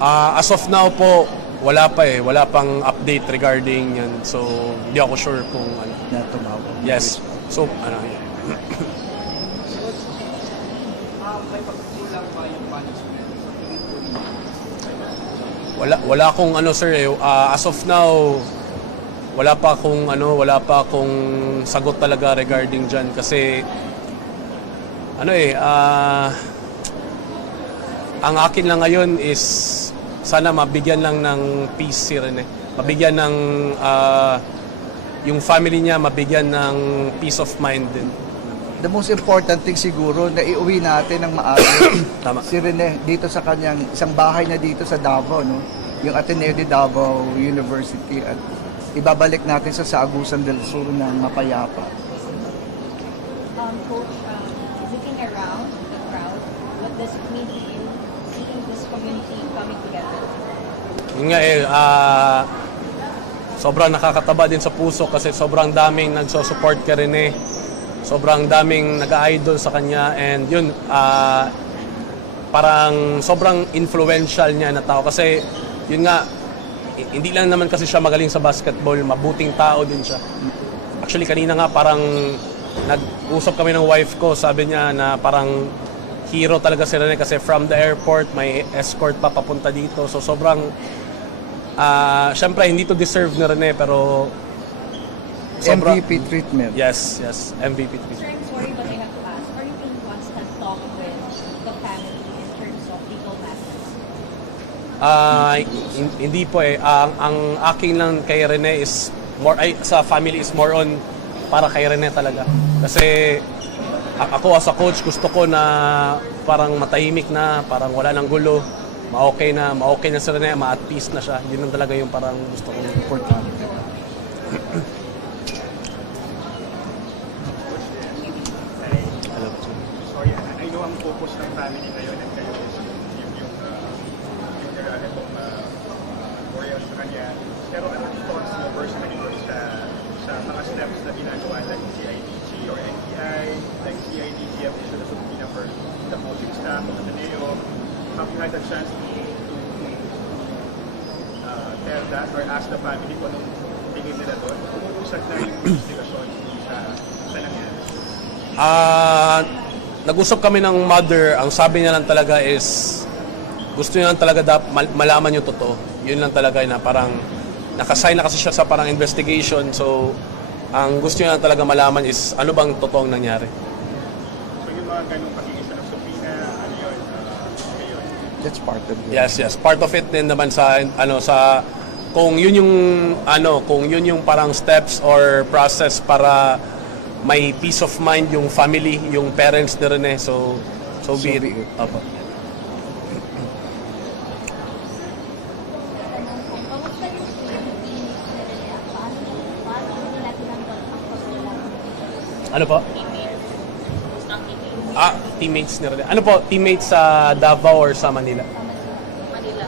As of now po, wala pa eh. Wala pang update regarding yan. So, hindi ako sure kung ano. Na tumawag. Yes. So, ano yan. May pagkukulang pa yung management sa tuloy-tuloy? Wala akong ano sir eh. As of now, wala pa akong sagot talaga regarding dyan kasi ano eh, ang akin lang ngayon is sana mabigyan lang ng peace si Rene. Mabigyan ng yung family niya, mabigyan ng peace of mind din. The most important thing siguro na iuwi natin ng maaga Tama. si Rene dito sa kanyang isang bahay na dito sa Davao, no? Yung Ateneo de Davao University, at ibabalik natin sa Agusan del Sur ng mapayapa. Coach, looking around the crowd, what does it mean to you seeing this community coming together? Yun nga eh, sobrang nakakataba din sa puso kasi sobrang daming nagso-support kay Rene. Sobrang daming nag-idol sa kanya and yun, parang sobrang influential niya na tao kasi yun nga, hindi lang naman kasi siya magaling sa basketball, mabuting tao din siya. Actually kanina nga parang nag-usap kami ng wife ko, sabi niya na parang hero talaga si Rene kasi from the airport may escort pa papunta dito. So sobrang, syempre hindi to deserve ni Rene pero MVP treatment. Yes, MVP. Sir, I'm sorry but I have to ask, are you in constant talk with the family in terms of legal matters? Hindi po eh. Ang aking lang kay Rene is sa family is more on para kay Rene talaga. Kasi ako as a coach gusto ko na parang matahimik na, parang wala nang gulo, ma-okay na si Rene, ma-at peace na siya. Yun lang talaga yung parang gusto ko. Importante. Sorry, I know ang focus ng family ngayon at kayo is yung Warriors sa kanya. Pero ano yung thoughts mo personally sa mga steps na ginagawa ng CIDG or NTI, like CIDG have issued a subpoena for the coaching staff of Ateneo. Have you had a chance to tell that or ask the family kung anong tingin nila doon? Kumukusat na yung investigasyon sa nangyari? Nag-usap kami ng mother, ang sabi niya lang talaga is gusto niya lang talaga malaman yung totoo. Yun lang talaga na parang nakasign na kasi siya sa parang investigation. So, ang gusto niya lang talaga malaman is ano bang totoong nangyari. So yung mga ganong pag-iisa ng subpoena, ano yun? Yun. That's part of it. Yes. Part of it din naman sa kung yun yung parang steps or process para may peace of mind yung family, yung parents ni Rene. So be it. Opo. Kamusta yung team nila? Paano nila tinanggap ang pagkakala? Ano po? Teammates ni Rene. Ano po? Teammates sa Davao or sa Manila? Manila.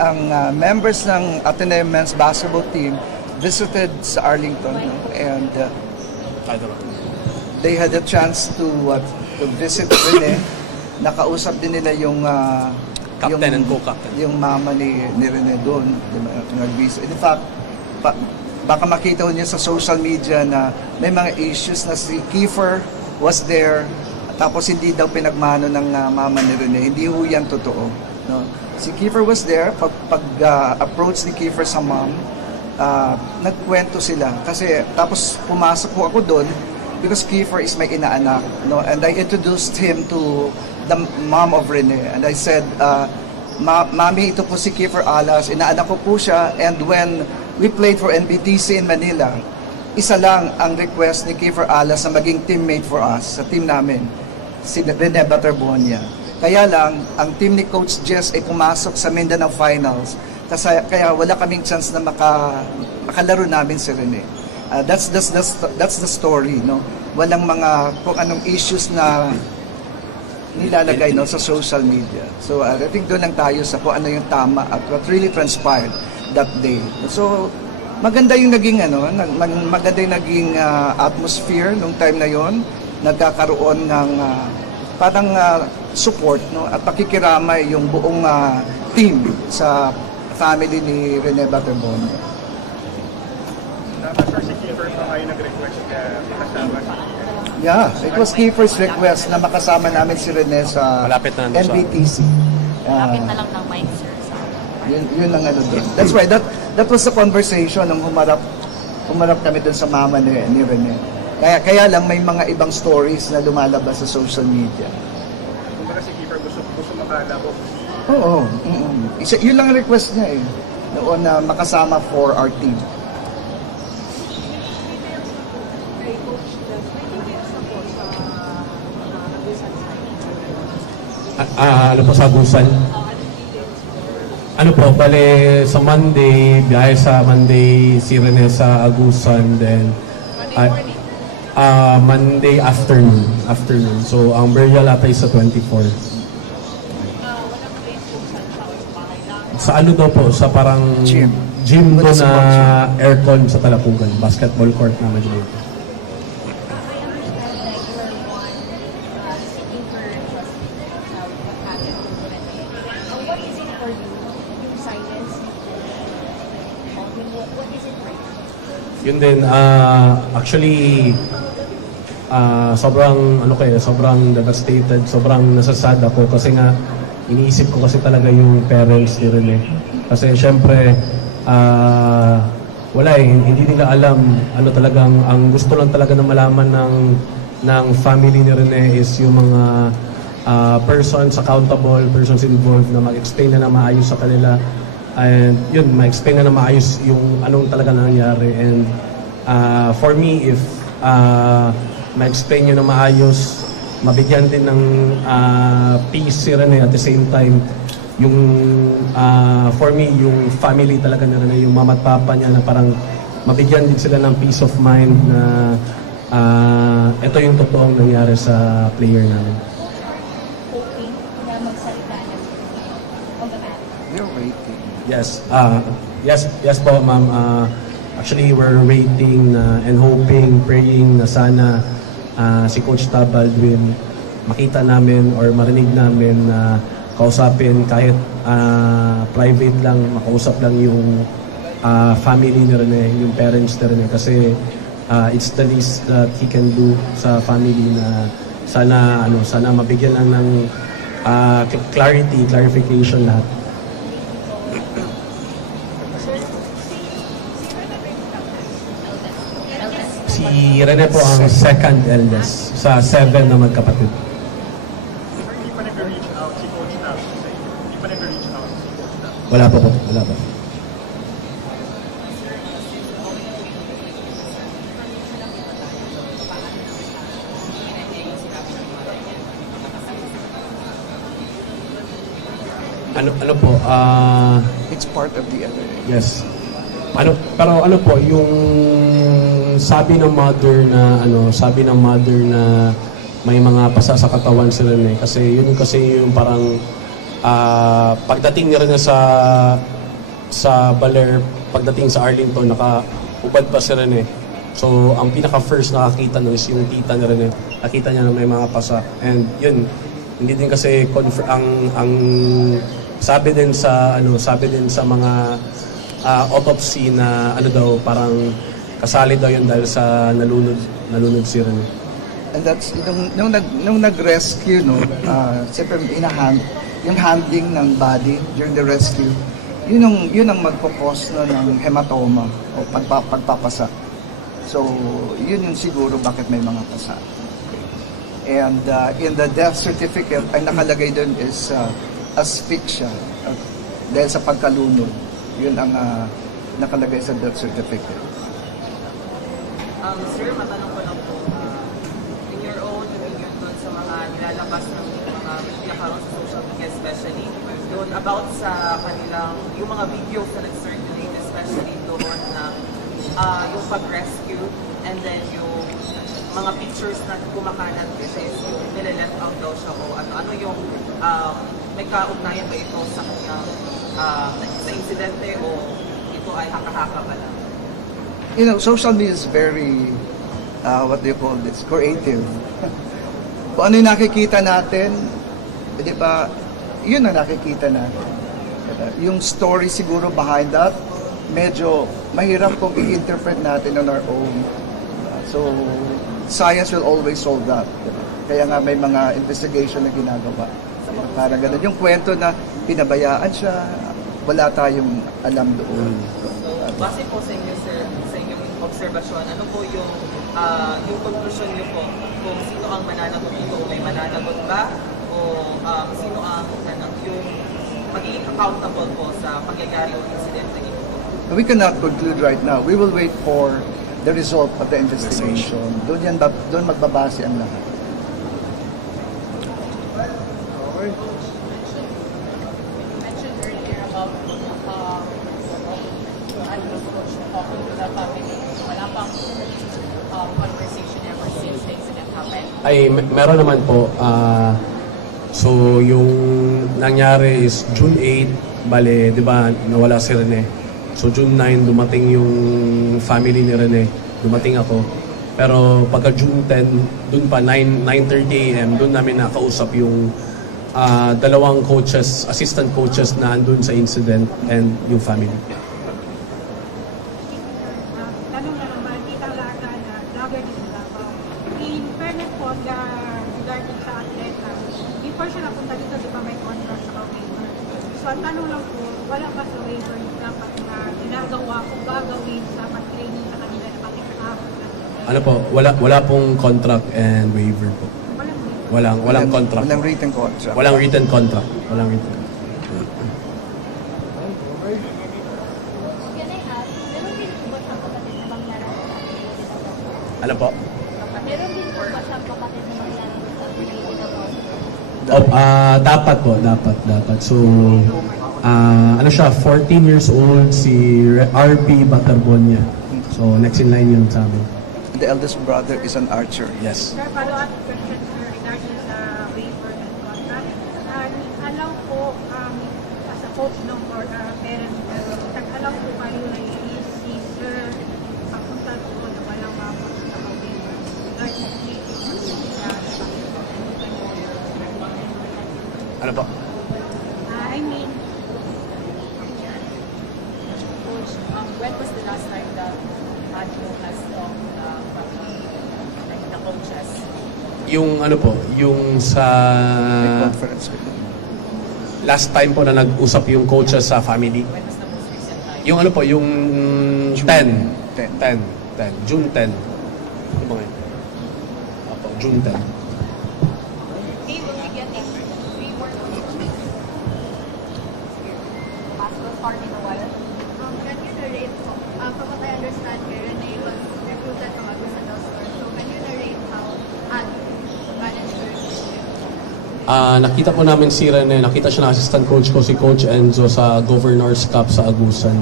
Ang members ng Ateneo men's basketball team visited sa Arlington, no? And they had a chance to visit Rene. Nakausap din nila yung Captain and co-captain. yung mama ni Rene doon, nag-visit. In fact, baka makita niyo sa social media na may mga issues na si Kiefer was there, tapos hindi daw pinagmano ng mama ni Rene. Hindi ho yan totoo, no? Si Kiefer was there. Approach ni Kiefer sa mom, nagkwento sila kasi tapos pumasok po ako doon because Kiefer is my inaanak, no? And I introduced him to the mom of Rene and I said, Mami, ito po si Kiefer Alas, inaanak ko po siya, and when we played for NBTC in Manila, isa lang ang request ni Kiefer Alas na maging teammate for us sa team namin, si Rene Baterbonia. Kaya lang, ang team ni Coach Jess ay pumasok sa Mindanao Finals. Kaya wala kaming chance na makalaro namin si Rene. That's the story, no? Walang mga kung anong issues na nilalagay, no, sa social media. So I think doon lang tayo sa kung ano yung tama at what really transpired that day. So maganda yung naging maganda yung naging atmosphere nung time na yon. Nagkakaroon ng parang support, no, at pakikiramay yung buong team sa family ni Rene Baterbonde. Sir, si Kiefer pa kayo nag-request na makasama si Yeah, it was Kiefer's request na makasama namin si Rene sa Malapit na sa- NBTC. Lapit na lang ng mic, sir. Yun ang ano doon. That's why that was the conversation nung humarap kami doon sa mama ni Rene. Kaya lang may mga ibang stories na lumalabas sa social media. Kumbaga si Kiefer gusto makalabok. Oo. Yun lang ang request niya eh. Noon na makasama for our team. Ano po sa Agusan? Ano po, bale sa Monday, biyahe sa Monday, si Rene sa Agusan, then Monday afternoon. So, ang burial atay sa 24. Sa ano daw po, sa parang Gym. doon na Basketball gym. aircon sa Talapugan, basketball court naman doon. I understand that you are one seeking for justice what happened to Rene. What is it for you? Yung silence? What is it for you? Yun din, actually, sobrang devastated, sobrang nasasad ako kasi nga, iniisip ko kasi talaga yung parents ni Rene. Kasi syempre, wala eh, hindi nila alam ano talagang, ang gusto lang talaga na malaman ng family ni Rene is yung mga persons accountable, persons involved na mag-explain na maayos sa kanila. And yun, ma-explain na maayos yung anong talaga nangyari. And for me, if ma-explain nyo na maayos, mabigyan din ng peace si Rene at the same time, yung for me, yung family talaga ni Rene, yung mama at papa niya na parang mabigyan din sila ng peace of mind na ito yung totoong nangyari sa player namin. Hoping na magsalita na on the mat. You're waiting. Yes po, ma'am. Actually, we're waiting and hoping, praying na sana si Coach Tab Baldwin makita namin or marinig namin na kausapin kahit private lang, makausap lang yung family ni Rene, yung parents ni Rene kasi it's the least that he can do sa family na sana mabigyan lang ng clarification lahat. Si Rene po ang second eldest sa 7 na magkapatid. Sir, hindi pa nag-reach out si Coach Tab. Hindi pa nag-reach out si Coach Tab. Wala pa po, wala pa. Ano po, It's part of the other. yes. Pero ano po, yung sabi ng mother na may mga pasa sa katawan sila Rene kasi yun kasi yung parang pagdating ni Rene sa Baler, pagdating sa Arlington, nakaubad pa si Rene. So, ang pinaka-first nakakita nun is yung tita ni Rene. Nakita niya na may mga pasa. And yun, hindi din kasi ang sabi din sa mga autopsy na ano daw, parang kasali daw yun dahil sa nalunod si Rene. And that's, nung nag-rescue, no, siyempre yung handling ng body during the rescue, yun ang magpo-cause no, ng hematoma o pagpapasa. So, yun yung siguro bakit may mga pasa. And in the death certificate, ay nakalagay doon is asphyxia dahil sa pagkalunod. Yun ang nakalagay sa death certificate. Sir, matanong ko lang po, in your own opinion doon sa mga nilalabas ng mga media accounts sa social media, especially doon about sa kanilang, yung mga videos na nag-circulate, especially doon na yung pag-rescue and then yung mga pictures na kumakalat kasi yung nile-left out daw siya o ano yung may kaugnayan ba ito sa kanyang sa insidente o ito ay haka-haka ba lang? You know, social media is very, what do you call this, creative. Kung ano yung nakikita natin, di ba, yun ang nakikita natin. Diba? Yung story siguro behind that, medyo mahirap kung i-interpret natin on our own. So, science will always solve that. Diba? Kaya nga may mga investigation na ginagawa. Parang ganun. Yung kwento na pinabayaan siya, wala tayong alam doon. So, base po sa inyo, sir, sa inyong obserbasyon, ano po yung conclusion niyo po kung sino ang mananagot dito? May mananagot ba? O sino ang yung magiging accountable po sa pangyayari o incident na ito po? We cannot conclude right now. We will wait for the result of the investigation. Doon magbabase ang lahat. You mentioned earlier about Andrew's coach talking to the family. Wala pang conversation ever since the incident happened. Ay, meron naman po. So, yung nangyari is June 8, bale, di ba, nawala si Rene. So, June 9, dumating yung family ni Rene. Dumating ako. Pero pagka June 10, dun pa, 9:30 a.m., dun namin nakausap yung dalawang coaches, assistant coaches na andun sa incident and yung family. Tanong na naman, Tita Laga na vlogger din sa Davao. In fairness po, regarding sa atleta, before siya napunta dito, di ba may contract sa waiver? So, ang tanong lang po, wala ba sa waiver yung dapat na ginagawa kung gagawin sa pag-training sa kanila na pakikahapon? Ano po, wala pong contract and waiver po. Walang waiver. Walang contract. Walang written contract. Walang written contract. Walang written. Can I ask, meron din po ba siyang kapatid na mangyari sa Ano po? Meron din po ba siyang kapatid na mangyari sa Dapat po, dapat. So, ano siya, 14 years old, si RP Batarbonia. So, next in line yun sa amin. The eldest brother is an archer. Yes. Sir, follow-up question, sir, regarding sa waiver and contract. Alam ko, as a coach nung or parent, alam ko kayo na si sir, papunta ko na walang mapos sa waiver. Regarding sa Ano po? I mean, Coach, when was the last time that Andrew has talked like the coaches? Yung ano po, yung sa May conference with them. last time po na nag-usap yung coaches sa family. When was the most recent time? Yung ano po, yung 10. 10. June 10. Ano ba ngayon? Opo, June 10. He will be getting 3 more basketball start in a while. Can you narrate, from what I understand here, Rene was recruited from Agusan del Sur. So can you narrate how managed to recruit him? Nakita po namin si Rene, nakita siya na assistant coach ko, si Coach Enzo sa Governor's Cup sa Agusan.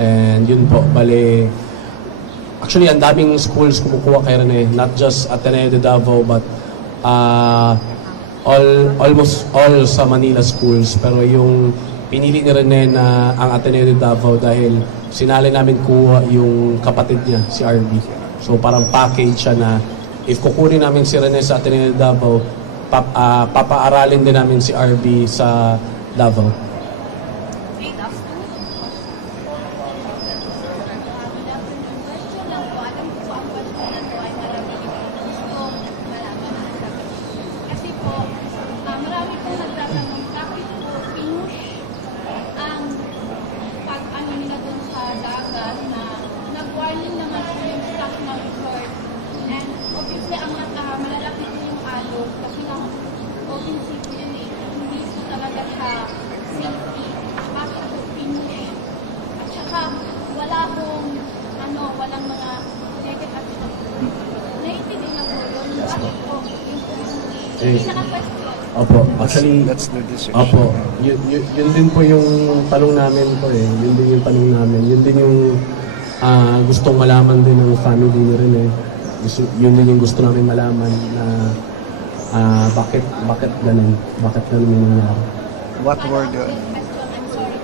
And yun po, bale, actually ang daming schools kumukuha kay Rene, not just Ateneo de Davao, but almost all sa Manila schools. Pero yung pinili ni Rene na ang Ateneo de Davao dahil sinali namin kuha yung kapatid niya, si RB. So parang package siya na if kukunin namin si Rene sa Ateneo de Davao, papaaralin din namin si RB sa Davao. Grade up to? Question lang po, alam ko po ang question na to ay marami gusto malaman na sabi. Kasi po, marami pong nagtatanong bakit po pinush ang pag-ano nila dun sa dagat na nag-warning naman po yung staff ng resort. And obviously, ang malalaki po yung alog kasi nga obviously po yun eh, hindi po talaga siya safety. Bakit po pinush? At saka, walang mga negative action. Naiintindihan ko yun. Bakit po yung pinaka-question? Opo, actually, That's the decision. opo, yun din po yung tanong namin po eh. Yun din yung tanong namin. Yun din yung gustong malaman din ng family ni Rene. Yun din yung gusto namin malaman na bakit ganun yung nangyari. What were the... Question, I'm sorry.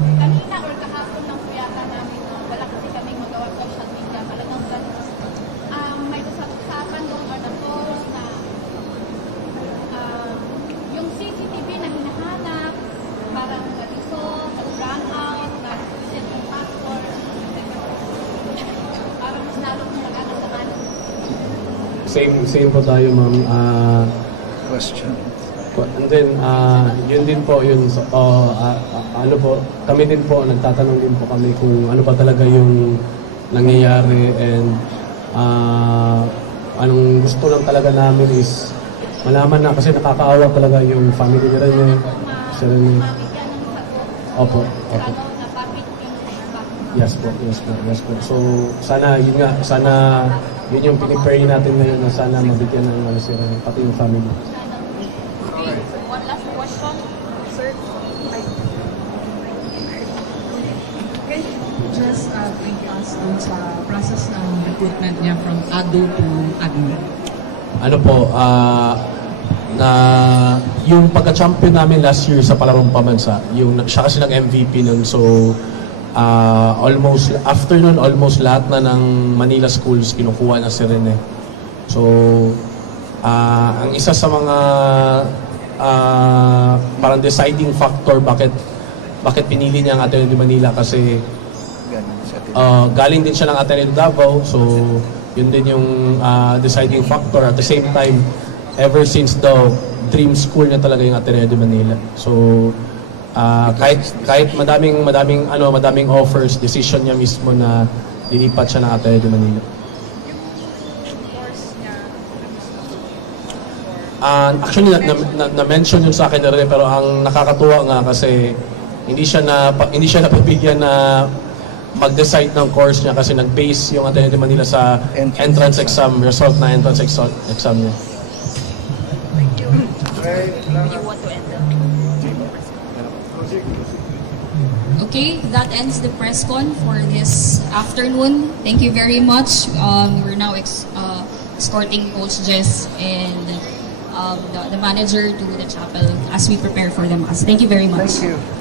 Kanina or kahapon lang po yata namin, wala kasi kaming magawa sa social media, talagang ganun. May usapan doon or na-post na Same po tayo, ma'am. Question. And then, yun din po, ano po, kami din po, nagtatanong din po kami kung ano pa talaga yung nangyayari and anong gusto lang talaga namin is malaman na kasi nakakaawa talaga yung family ni Rene. Si Rene. Mabigyan ng sagot. Opo. Ano, na bakit pinush. Yes po. So, sana, yun yung pinipray natin ngayon na sana mabigyan ng ano si Rene, pati yung family. Okay, one last question, sir. Can you just bring us dun sa process ng recruitment niya from ADO to admin? Ano po, na yung pagka-champion namin last year sa palarong pamansa, siya kasi nag-MVP nun, so almost, after nun, almost lahat na ng Manila schools kinukuha na si Rene. So, ang isa sa mga parang deciding factor bakit pinili niya ang Ateneo de Manila kasi Ganun siya. galing din siya ng Ateneo de Davao, so yun din yung deciding factor. At the same time, ever since daw, dream school niya talaga yung Ateneo de Manila. So, kahit madaming offers, decision niya mismo na lilipat siya ng Ateneo de Manila. Course niya. Actually, na-mention yun sa akin na rin, pero ang nakakatuwa nga kasi hindi siya napabigyan na mag-decide ng course niya kasi nag-base yung Ateneo de Manila sa entrance exam, result na entrance exam niya. You want to end the Okay, that ends the press con for this afternoon. Thank you very much. We're now escorting Coach Jess and the manager to the chapel as we prepare for the mass. Thank you very much. Thank you.